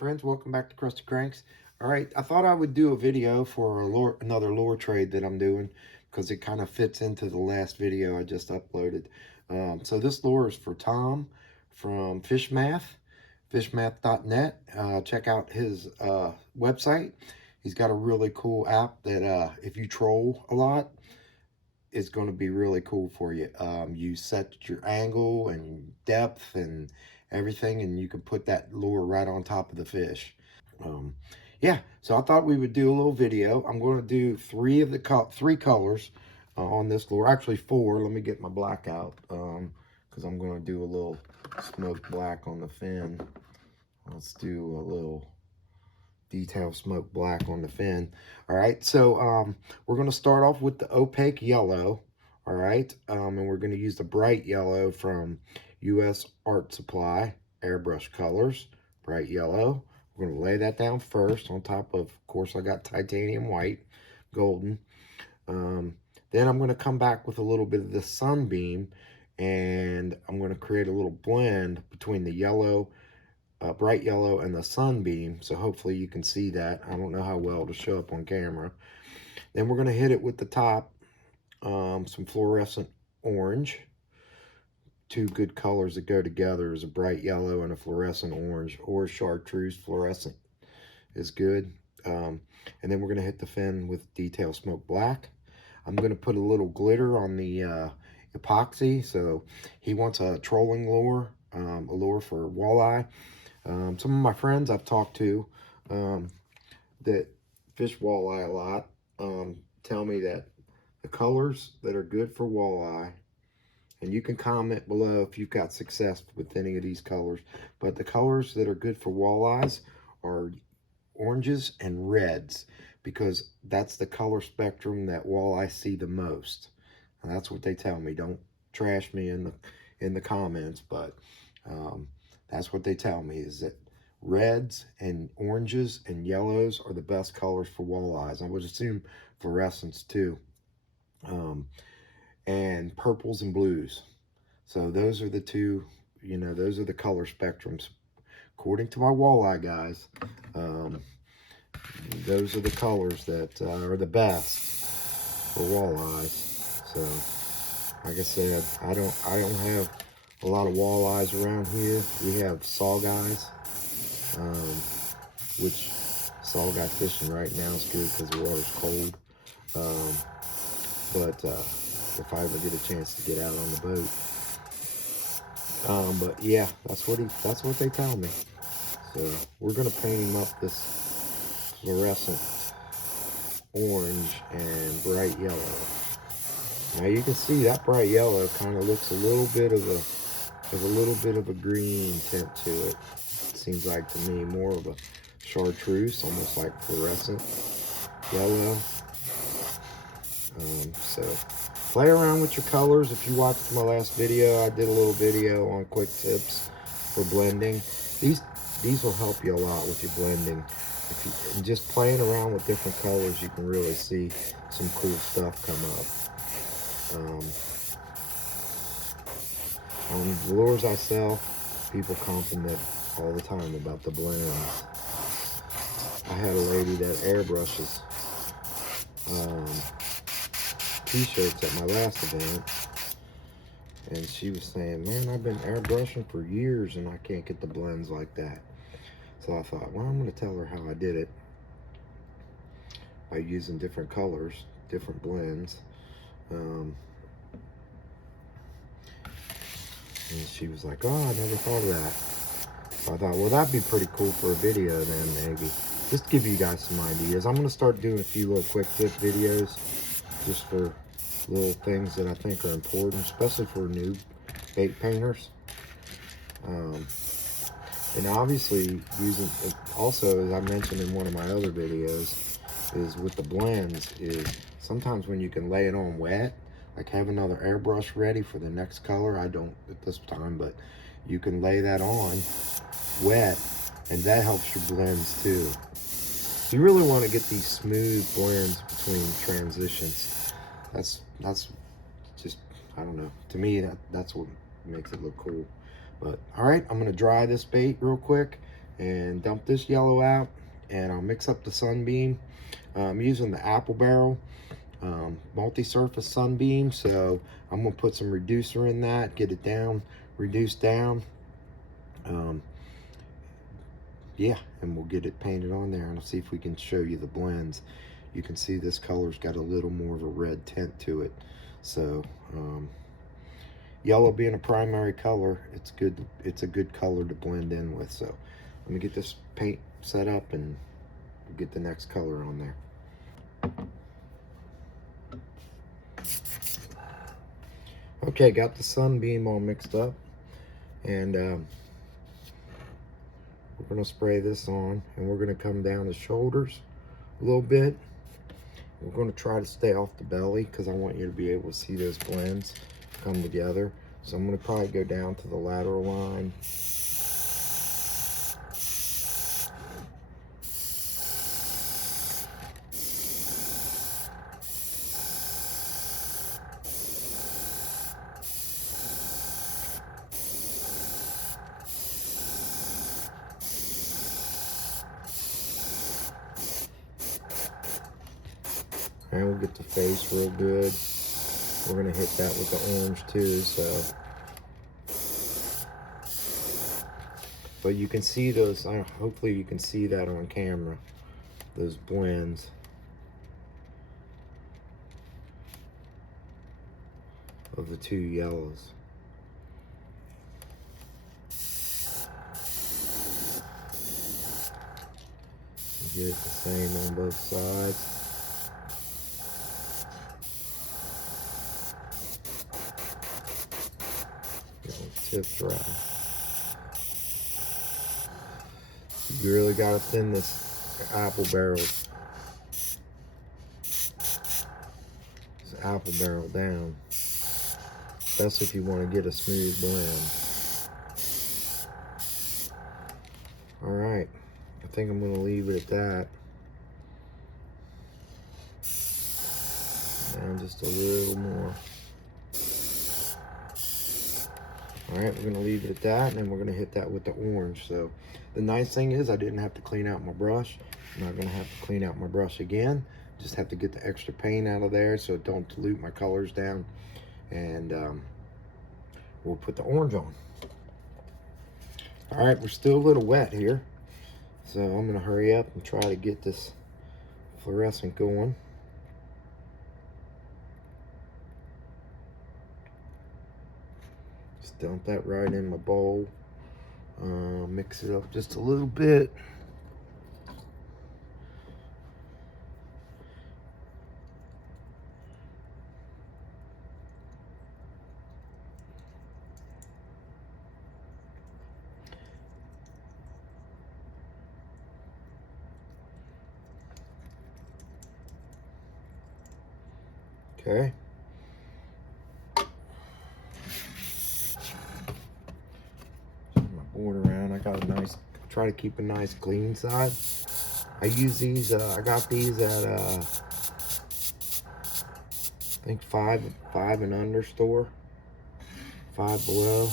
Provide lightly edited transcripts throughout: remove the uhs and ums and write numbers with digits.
friends, welcome back to Crusty Cranks. All right, I thought I would do a video for another lure trade that I'm doing because it kind of fits into the last video I just uploaded. So this lure is for Tom from FishMath, fishmath.net. Check out his website. He's got a really cool app that if you troll a lot, it's going to be really cool for you. You set your angle and depth and everything, and you can put that lure right on top of the fish. Yeah, so I thought we would do a little video. I'm going to do three colors on this lure. Actually, four. Let me get my black out because I'm going to do a little smoked black on the fin. Let's do a little detail smoked black on the fin. All right, so we're going to start off with the opaque yellow. All right, and we're going to use the bright yellow from US Art Supply airbrush colors. Bright yellow. We're going to lay that down first on top of course I got titanium white, golden. Then I'm going to come back with a little bit of the Sunbeam, and I'm going to create a little blend between the yellow, bright yellow, and the Sunbeam. So hopefully you can see that. I don't know how well it'll show up on camera. Then we're going to hit it with the top, some fluorescent orange. Two good colors that go together is a bright yellow and a fluorescent orange, or chartreuse fluorescent is good. And then we're going to hit the fin with detail smoked black. I'm going to put a little glitter on the epoxy. So he wants a trolling lure, a lure for walleye. Some of my friends I've talked to that fish walleye a lot tell me that the colors that are good for walleye, and you can comment below if you've got success with any of these colors, but the colors that are good for walleyes are oranges and reds, because that's the color spectrum that walleye see the most. And that's what they tell me. Don't trash me in the comments, but that's what they tell me, is that reds and oranges and yellows are the best colors for walleyes. I would assume fluorescents too. And purples and blues. So those are the two, those are the color spectrums. According to my walleye guys, those are the colors that are the best for walleyes. So, like I said, I don't have a lot of walleyes around here. We have saw guys, which saw guy fishing right now is good because the water's cold. But if I ever get a chance to get out on the boat. But yeah, that's what they tell me. So we're gonna paint him up this fluorescent orange and bright yellow. Now you can see that bright yellow kind of looks a little bit of a green tint to it. It seems like to me more of a chartreuse, almost like fluorescent yellow. So play around with your colors. If you watched my last video, I did a little video on quick tips for blending. These will help you a lot with your blending. If you just playing around with different colors, you can really see some cool stuff come up. On the lures I sell, people compliment all the time about the blends. I had a lady that airbrushes t-shirts at my last event, and she was saying, man, I've been airbrushing for years and I can't get the blends like that. So I thought, well, I'm going to tell her how I did it by using different colors, different blends. And she was like, oh, I never thought of that. So I thought, well, that'd be pretty cool for a video then, maybe. Just to give you guys some ideas. I'm going to start doing a few little quick tip videos just for little things that I think are important, especially for new bait painters. And obviously using it also, as I mentioned in one of my other videos, is with the blends, is sometimes when you can lay it on wet, like have another airbrush ready for the next color. I don't at this time, but you can lay that on wet, and that helps your blends too. You really want to get these smooth blends between transitions. That's just, I don't know, to me that's what makes it look cool. But all right, I'm gonna dry this bait real quick, and dump this yellow out, and I'll mix up the Sunbeam. I'm using the apple barrel multi-surface Sunbeam, so I'm gonna put some reducer in that, get it down, reduced down. Yeah, and we'll get it painted on there, and I'll see if we can show you the blends. You can see this color's got a little more of a red tint to it. So yellow being a primary color, it's good. It's a good color to blend in with. So let me get this paint set up and we'll get the next color on there. Okay, got the Sunbeam all mixed up, and we're going to spray this on, and we're going to come down the shoulders a little bit. We're going to try to stay off the belly because I want you to be able to see those blends come together. So I'm going to probably go down to the lateral line. And we'll get the face real good. We're gonna hit that with the orange too, so. But you can see those, hopefully you can see that on camera, those blends. Of the two yellows. Get it the same on both sides. Tip dry. You really got to thin this apple barrel. This apple barrel down. Especially if you want to get a smooth blend. Alright. I think I'm going to leave it at that. And just a little more. Alright, we're going to leave it at that, and then we're going to hit that with the orange. So the nice thing is I didn't have to clean out my brush. I'm not going to have to clean out my brush again. Just have to get the extra paint out of there so it don't dilute my colors down. And we'll put the orange on. Alright, we're still a little wet here. So I'm going to hurry up and try to get this fluorescent going. Dump that right in my bowl. Mix it up just a little bit. Okay. Around. I got a nice, try to keep a nice clean side. I use these, I got these at I think five and under store, Five Below.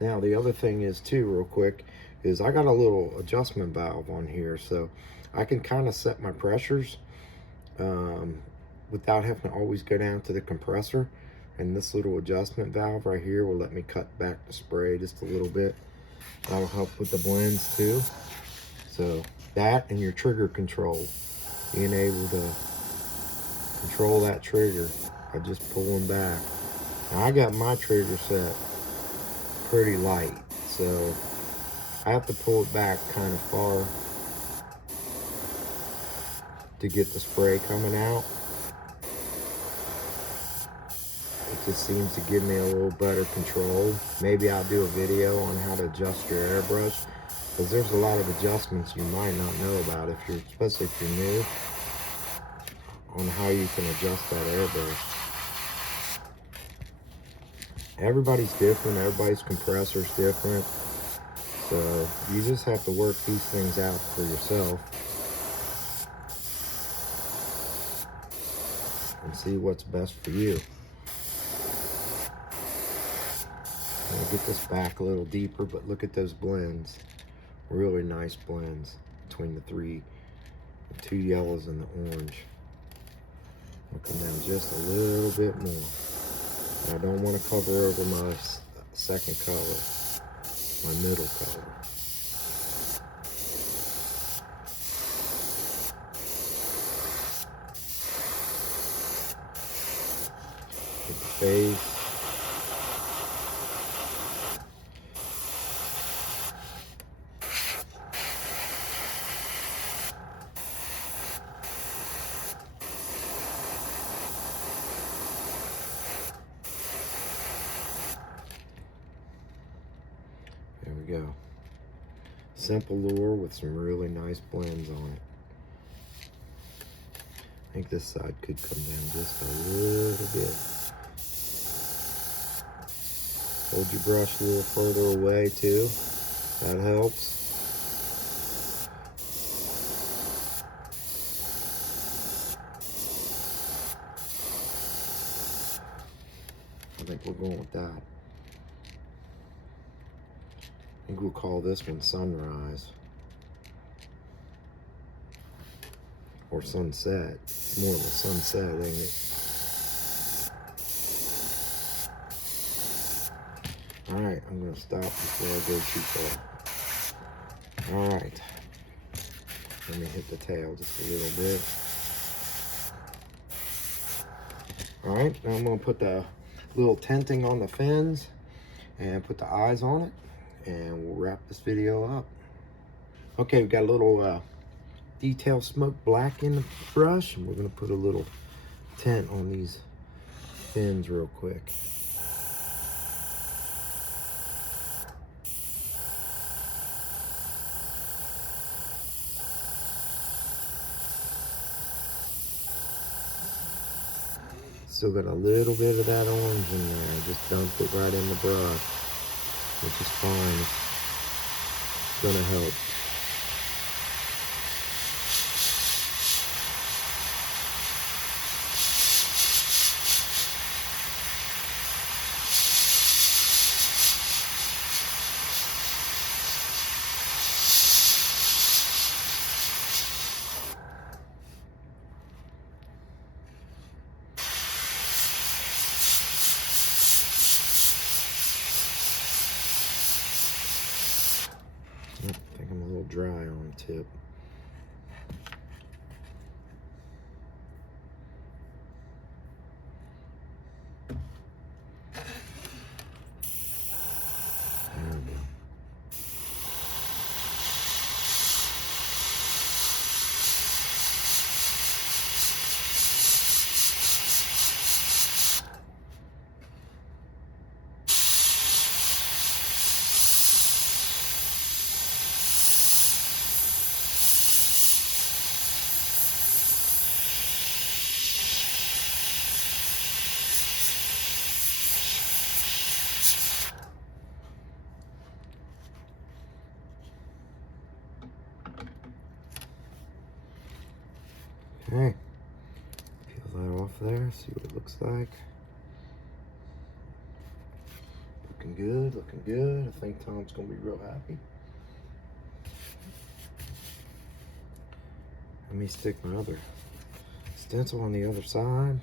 Now the other thing is too, real quick, is I got a little adjustment valve on here, so I can kind of set my pressures without having to always go down to the compressor. And this little adjustment valve right here will let me cut back the spray just a little bit. That'll help with the blends too. So that and your trigger control, being able to control that trigger by just pulling back. Now I got my trigger set pretty light, so I have to pull it back kind of far to get the spray coming out. It just seems to give me a little better control. Maybe I'll do a video on how to adjust your airbrush, because there's a lot of adjustments you might not know about, if you're, especially if you're new, on how you can adjust that airbrush. Everybody's different, everybody's compressor's different, so you just have to work these things out for yourself and see what's best for you. get this back a little deeper, but look at those blends. Really nice blends between the two yellows and the orange. Looking down just a little bit more. And I don't want to cover over my second color, my middle color. Get the face. There we go. Simple lure with some really nice blends on it. I think this side could come down just a little bit. Hold your brush a little further away too. That helps. I think we're going with that. I think we'll call this one Sunrise. Or Sunset. It's more of a sunset, ain't it? Alright, I'm going to stop before I go too far. Alright. Let me hit the tail just a little bit. Alright, now I'm going to put the little tinting on the fins and put the eyes on it, and we'll wrap this video up. Okay, we've got a little detail smoked black in the brush, and we're going to put a little tint on these fins real quick. Still got a little bit of that orange in there. I just dumped it right in the brush, which is fine. It's gonna help. I think I'm a little dry on the tip. There we go. Okay, peel that off there, see what it looks like. Looking good, looking good. I think Tom's gonna be real happy. Let me stick my other stencil on the other side.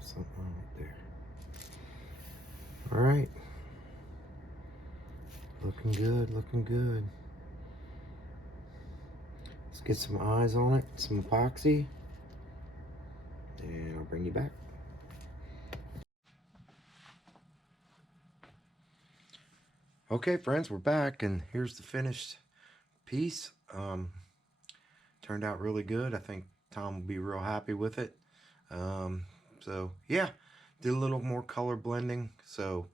Something right there. All right. Looking good, looking good. Let's get some eyes on it, some epoxy, and I'll bring you back. Okay, friends, we're back, and here's the finished piece. Turned out really good. I think Tom will be real happy with it. So yeah, did a little more color blending. So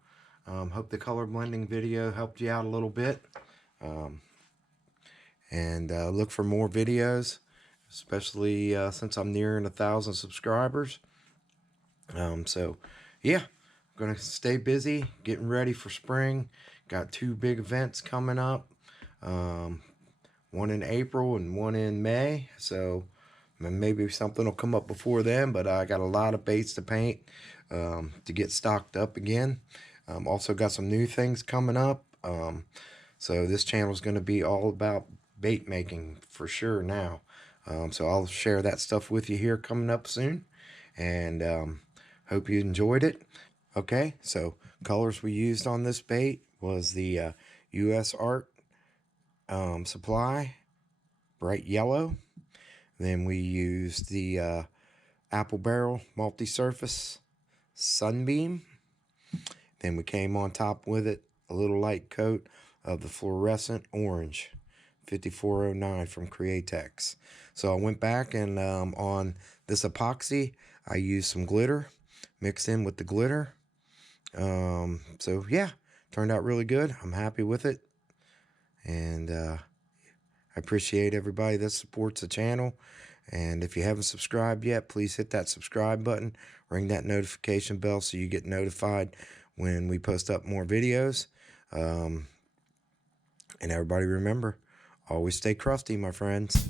hope the color blending video helped you out a little bit. And look for more videos, especially since I'm nearing 1,000 subscribers. So yeah, I'm gonna stay busy getting ready for spring. Got 2 big events coming up, one in April and one in May, so maybe something will come up before then, but I got a lot of baits to paint to get stocked up again. Also got some new things coming up, so this channel is going to be all about bait making for sure now. So I'll share that stuff with you here coming up soon, and hope you enjoyed it. Okay, so colors we used on this bait was the US Art Supply bright yellow. Then we used the Apple Barrel multi-surface Sunbeam. Then we came on top with it a little light coat of the Fluorescent Orange 5409 from Createx. So I went back and on this epoxy I used some glitter mixed in with the glitter. So yeah, turned out really good. I'm happy with it, and I appreciate everybody that supports the channel. And if you haven't subscribed yet, please hit that subscribe button, ring that notification bell so you get notified when we post up more videos. And everybody remember, always stay crusty, my friends.